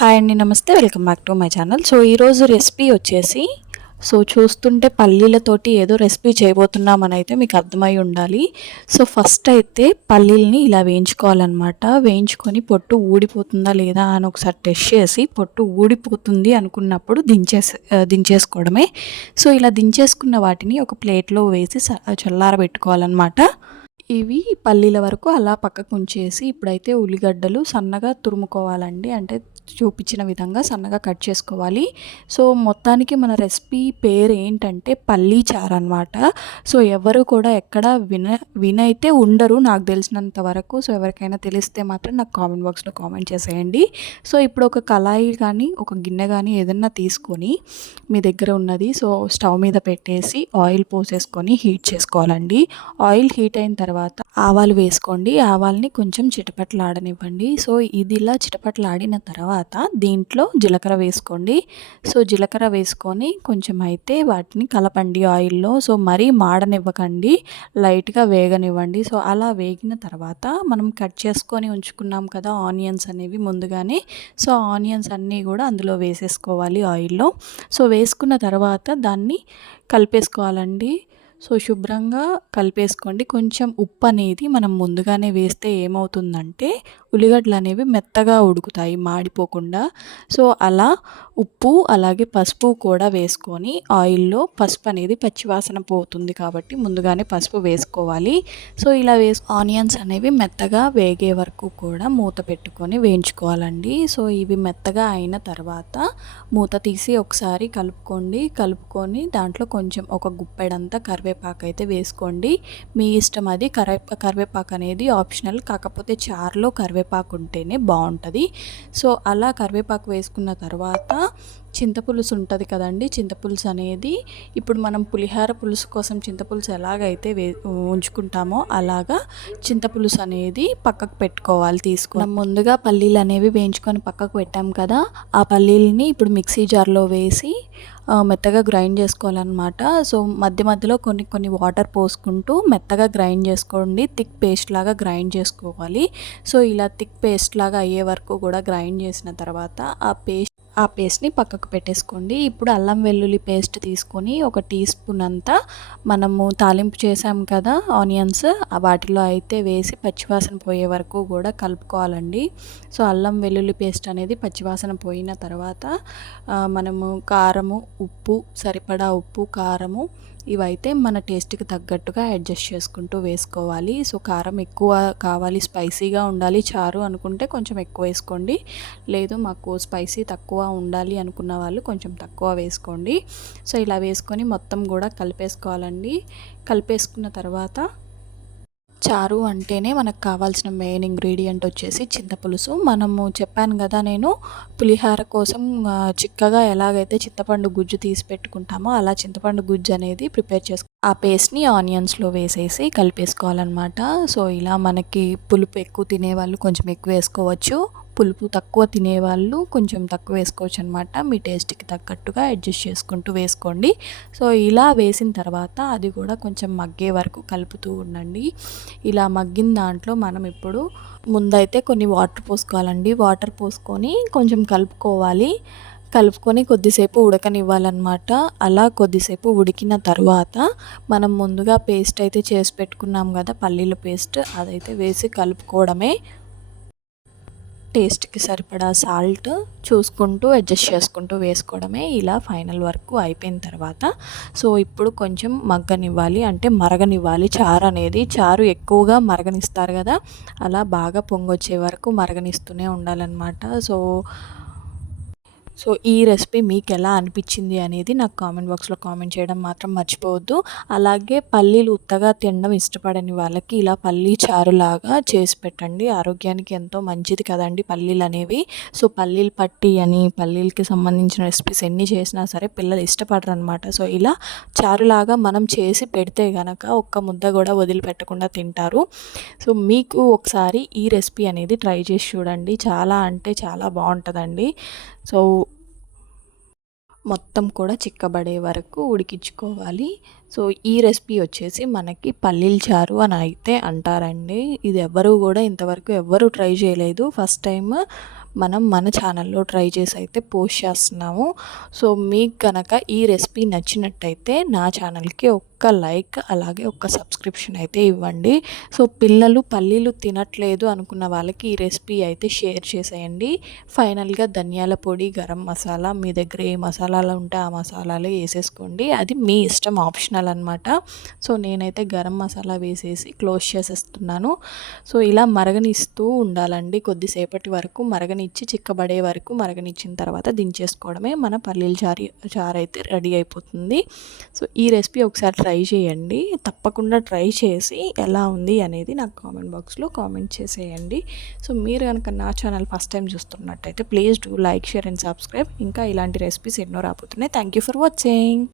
Hi అండి, నమస్తే. Welcome back to my channel. So ఈరోజు రెసిపీ వచ్చేసి చూస్తుంటే పల్లీలతోటి ఏదో రెసిపీ చేయబోతున్నామని అయితే మీకు అర్థమై ఉండాలి. సో ఫస్ట్ అయితే పల్లీల్ని ఇలా వేయించుకోవాలన్నమాట. వేయించుకొని పొట్టు ఊడిపోతుందా లేదా అని ఒకసారి టెస్ట్ చేసి పొట్టు ఊడిపోతుంది అనుకున్నప్పుడు దించేసుకోవడమే. సో ఇలా దించేసుకున్న వాటిని ఒక ప్లేట్లో వేసి చల్లారబెట్టుకోవాలన్నమాట. ఇవి పల్లీల వరకు అలా పక్కకు ఉంచేసి ఇప్పుడైతే ఉల్లిగడ్డలు సన్నగా తురుముకోవాలండి. అంటే చూపించిన విధంగా సన్నగా కట్ చేసుకోవాలి. సో మొత్తానికి మన రెసిపీ పేరు ఏంటంటే పల్లీ చారు అనమాట. సో ఎవరు కూడా ఎక్కడ వినైతే ఉండరు నాకు తెలిసినంత వరకు. సో ఎవరికైనా తెలిస్తే మాత్రం నాకు కామెంట్ బాక్స్లో కామెంట్ చేసేయండి. సో ఇప్పుడు ఒక కళాయి కానీ ఒక గిన్నె కానీ ఏదన్నా తీసుకొని మీ దగ్గర ఉన్నది సో స్టవ్ మీద పెట్టేసి ఆయిల్ పోసేసుకొని హీట్ చేసుకోవాలండి. ఆయిల్ హీట్ అయిన తర్వాత ఆవాలు వేసుకోండి. ఆవాల్ని కొంచెం చిటపట్లాడనివ్వండి. సో ఇది ఇలా చిటపట్లాడిన తర్వాత దీంట్లో జీలకర్ర వేసుకోండి. సో జీలకర్ర వేసుకొని కొంచెం అయితే వాటిని కలపండి ఆయిల్లో. సో మరీ మాడనివ్వకండి, లైట్గా వేగనివ్వండి. సో అలా వేగిన తర్వాత మనం కట్ చేసుకొని ఉంచుకున్నాం కదా ఆనియన్స్ అనేవి ముందుగానే. సో ఆనియన్స్ అన్నీ కూడా అందులో వేసేసుకోవాలి ఆయిల్లో. సో వేసుకున్న తర్వాత దాన్ని కలిపేసుకోవాలండి. సో శుభ్రంగా కలిపేసుకోండి. కొంచెం ఉప్పు అనేది మనం ముందుగానే వేస్తే ఏమవుతుందంటే ఉల్లిగడ్డలు అనేవి మెత్తగా ఉడుకుతాయి మాడిపోకుండా. సో అలా ఉప్పు అలాగే పసుపు కూడా వేసుకొని ఆయిల్లో పసుపు అనేది పచ్చివాసన పోతుంది కాబట్టి ముందుగానే పసుపు వేసుకోవాలి. సో ఇలా ఆనియన్స్ అనేవి మెత్తగా వేగే వరకు కూడా మూత పెట్టుకొని వేయించుకోవాలండి. సో ఇవి మెత్తగా అయిన తర్వాత మూత తీసి ఒకసారి కలుపుకొని దాంట్లో కొంచెం ఒక గుప్పెడంతా కరివేపాకు అయితే వేసుకోండి. మీ ఇష్టం, అది కరివేపాకు అనేది ఆప్షనల్. కాకపోతే చారులో కరివేపాకు ఉంటేనే బాగుంటుంది. సో అలా కరివేపాకు వేసుకున్న తర్వాత చింతపులుసు ఉంటుంది కదండి. చింతపులుసు అనేది ఇప్పుడు మనం పులిహార పులుసు కోసం చింతపులుసు ఎలాగైతే ఉంచుకుంటామో అలాగా చింతపులుసు అనేది పక్కకు పెట్టుకోవాలి. తీసుకున్నాం ముందుగా పల్లీలు అనేవి వేయించుకొని పక్కకు పెట్టాం కదా, ఆ పల్లీలని ఇప్పుడు మిక్సీ జార్లో వేసి మెత్తగా గ్రైండ్ చేసుకోవాలన్నమాట. సో మధ్య మధ్యలో కొన్ని వాటర్ పోసుకుంటూ మెత్తగా గ్రైండ్ చేసుకోండి. థిక్ పేస్ట్ లాగా గ్రైండ్ చేసుకోవాలి. సో ఇలా థిక్ పేస్ట్ లాగా అయ్యే వరకు కూడా గ్రైండ్ చేసిన తర్వాత ఆ పేస్ట్ని పక్కకు పెట్టేసుకోండి. ఇప్పుడు అల్లం వెల్లుల్లి పేస్ట్ తీసుకొని ఒక టీ స్పూన్ అంతా మనము తాలింపు చేసాం కదా ఆనియన్స్, వాటిలో అయితే వేసి పచ్చివాసన పోయే వరకు కూడా కలుపుకోవాలండి. సో అల్లం వెల్లుల్లి పేస్ట్ అనేది పచ్చివాసన పోయిన తర్వాత మనము కారము, ఉప్పు, సరిపడా ఉప్పు, కారము ఇవైతే మన టేస్ట్కి తగ్గట్టుగా అడ్జస్ట్ చేసుకుంటూ వేసుకోవాలి. సో కారం ఎక్కువ కావాలి, స్పైసీగా ఉండాలి చారు అనుకుంటే కొంచెం ఎక్కువ వేసుకోండి. లేదు మాకు స్పైసీ తక్కువ ఉండాలి అనుకున్న వాళ్ళు కొంచెం తక్కువ వేసుకోండి. సో ఇలా వేసుకొని మొత్తం కూడా కలిపేసుకోవాలండి. కలిపేసుకున్న తర్వాత చారు అంటేనే మనకు కావాల్సిన మెయిన్ ఇంగ్రీడియంట్ వచ్చేసి చింతపులుసు. మనము చెప్పాను కదా నేను పులిహార కోసం చిక్కగా ఎలాగైతే చింతపండు గుజ్జు తీసి పెట్టుకుంటామో అలా చింతపండు గుజ్జు అనేది ప్రిపేర్ చేసుకో ఆ పేస్ట్ని ఆనియన్స్లో వేసేసి కలిపేసుకోవాలన్నమాట. సో ఇలా మనకి పులుపు ఎక్కువ తినేవాళ్ళు కొంచెం ఎక్కువ వేసుకోవచ్చు, పులుపు తక్కువ తినేవాళ్ళు కొంచెం తక్కువ వేసుకోవచ్చు అనమాట. మీ టేస్ట్కి తగ్గట్టుగా అడ్జస్ట్ చేసుకుంటూ వేసుకోండి. సో ఇలా వేసిన తర్వాత అది కూడా కొంచెం మగ్గే వరకు కలుపుతూ ఉండండి. ఇలా మగ్గిన దాంట్లో మనం ఇప్పుడు ముందైతే కొన్ని వాటర్ పోసుకోవాలండి. వాటర్ పోసుకొని కొంచెం కలుపుకొని కొద్దిసేపు ఉడకనివ్వాలన్నమాట. అలా కొద్దిసేపు ఉడికిన తర్వాత మనం ముందుగా పేస్ట్ అయితే చేసి పెట్టుకున్నాం కదా పల్లీల పేస్ట్, అదైతే వేసి కలుపుకోవడమే. టేస్ట్కి సరిపడా సాల్ట్ చూసుకుంటూ అడ్జస్ట్ చేసుకుంటూ వేసుకోవడమే. ఇలా ఫైనల్ వరకు అయిపోయిన తర్వాత సో ఇప్పుడు కొంచెం మగ్గనివ్వాలి, అంటే మరగనివ్వాలి. చారు ఎక్కువగా మరగనిస్తారు కదా, అలా బాగా పొంగొచ్చే వరకు మరగనిస్తూనే ఉండాలన్నమాట. సో ఈ రెసిపీ మీకు ఎలా అనిపించింది అనేది నాకు కామెంట్ బాక్స్లో కామెంట్ చేయడం మాత్రం మర్చిపోవద్దు. అలాగే పల్లీలు ఉత్తగా తినడం ఇష్టపడని వాళ్ళకి ఇలా పల్లీ చారులాగా చేసి పెట్టండి. ఆరోగ్యానికి ఎంతో మంచిది కదండి పల్లీలు అనేవి. సో పల్లీలు పట్టి అని పల్లీలకి సంబంధించిన రెసిపీస్ ఎన్ని చేసినా సరే పిల్లలు ఇష్టపడరు అనమాట. సో ఇలా చారులాగా మనం చేసి పెడితే కనుక ఒక్క ముద్ద కూడా వదిలిపెట్టకుండా తింటారు. సో మీకు ఒకసారి ఈ రెసిపీ అనేది ట్రై చేసి చూడండి. చాలా అంటే చాలా బాగుంటుందండి. సో మొత్తం కూడా చిక్కబడే వరకు ఉడికించుకోవాలి. సో ఈ రెసిపీ వచ్చేసి మనకి పల్లీల చారు అని అయితే అంటారండి. ఇది ఇంతవరకు ఎవ్వరూ ట్రై చేయలేదు. ఫస్ట్ టైం మనం మన ఛానల్లో ట్రై చేసి అయితే పోస్ట్ చేస్తున్నాము. సో మీకు కనుక ఈ రెసిపీ నచ్చినట్టయితే నా ఛానల్కి ఒక్క లైక్ అలాగే ఒక్క సబ్స్క్రిప్షన్ అయితే ఇవ్వండి. సో పిల్లలు పల్లీలు తినట్లేదు అనుకున్న వాళ్ళకి ఈ రెసిపీ అయితే షేర్ చేసేయండి. ఫైనల్గా ధనియాల పొడి, గరం మసాలా, మీ దగ్గర ఏ మసాలాలు ఉంటే ఆ మసాలాలు వేసేసుకోండి. అది మీ ఇష్టం, ఆప్షనల్ అనమాట. సో నేనైతే గరం మసాలా వేసేసి క్లోజ్ చేసేస్తున్నాను. సో ఇలా మరగనిస్తూ ఉండాలండి కొద్దిసేపటి వరకు, మరగనిచ్చి చిక్కబడే వరకు మరగనిచ్చిన తర్వాత దించేసుకోవడమే. మన పల్లీల చారు అయితే రెడీ అయిపోతుంది. సో ఈ రెసిపీ ఒకసారి ట్రై చేయండి. తప్పకుండా ట్రై చేసి ఎలా ఉంది అనేది నాకు కామెంట్ బాక్స్లో కామెంట్ చేసేయండి. సో మీరు కనుక నా ఛానల్ ఫస్ట్ టైం చూస్తున్నట్టయితే please do like, share and subscribe. ఇంకా ఇలాంటి రెసిపీస్ ఎన్నో రాబోతున్నాయి. Thank you for watching.